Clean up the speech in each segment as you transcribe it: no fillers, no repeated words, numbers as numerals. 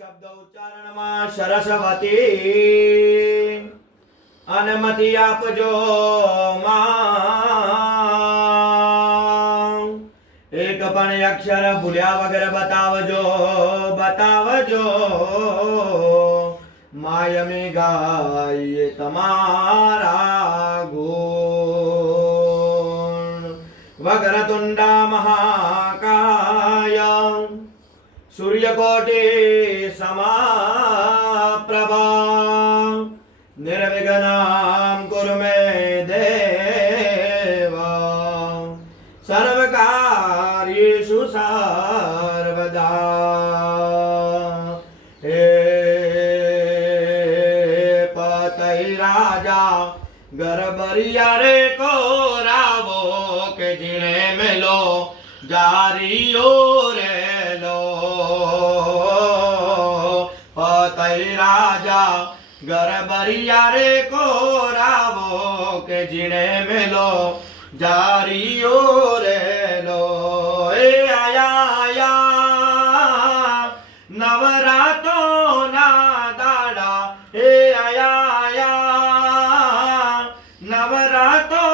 शब्द उच्चारण में सरस्वती अनुमति आपजो मां। एक पण अक्षर भूल्या वगर बतावजो बतावजो माय में गाये तमारा गुण। वक्रतुंडा महाकाय सूर्यकोटि समाप्रभा निर्विघ्नं कुरु मे देव सर्वकार्येषु सर्वदा। हे पतई राजा गरबरिया रे को रावो के जिणे में लो जारियो रे लो। पतई राजा गरबरिया रे को रावो के जिणे में लो जारियो रे लो। ए आया आया नवरातो ना दाड़ा ए आया आया नवरातो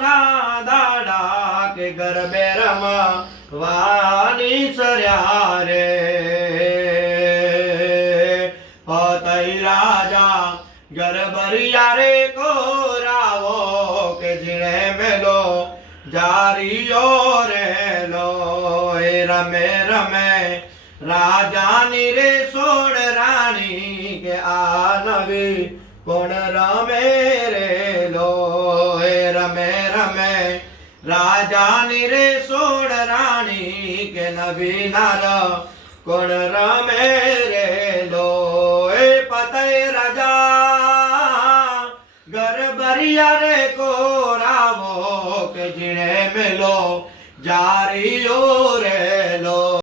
ना दाड़ा के गरबे रमा वानी सर्या रे। पतई राजा गरबरिया रे को रावो के जिणे में लो जारियो रे लो। ए रमे रमे राजानी रे सोड़ रानी के आनवी कोण रमे रे लो। ए रमे रमे राजानी रे सोड़ रानी के नवीनार कोण रमे रे लो। ए पतई राजा गरबरिया रे को रावो के जिणे में लो जारियो रे लो।